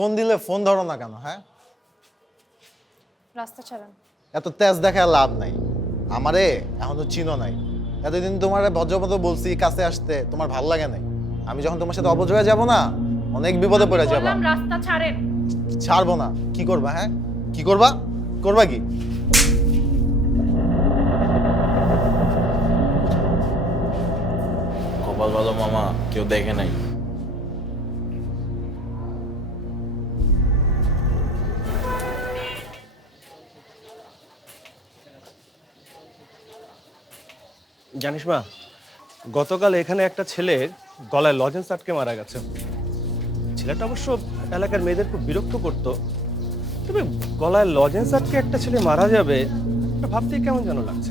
Phone দিলে phone ধরো না কেন? হ্যাঁ, রাস্তা ছাড়েন। এত তেজ দেখায় লাভ নাই। আমারে এখনো চিনো নাই। এতদিন তোমার ভদ্রপদ বলছি কাছে আসতে, তোমার ভাল লাগে নাই। আমি যখন তোমার সাথে অবজয় যাব না, অনেক বিপদে পড়ে যাবা। বললাম রাস্তা ছাড়েন। ছাড়বো না। কি করবা? হ্যাঁ, কি করবা? করবা কি? কপাল ভালো মামা, কেউ দেখে নাই। জানিস মা, গতকাল এখানে একটা ছেলের গলায় লজেন্স আটকে মারা গেছে। ছেলেটা অবশ্য এলাকার মেয়েদের খুব বিরক্ত করত, তবে গলায় লজেন্স আটকে একটা ছেলে মারা যাবে এটা ভাবতেই কেমন যেন লাগছে।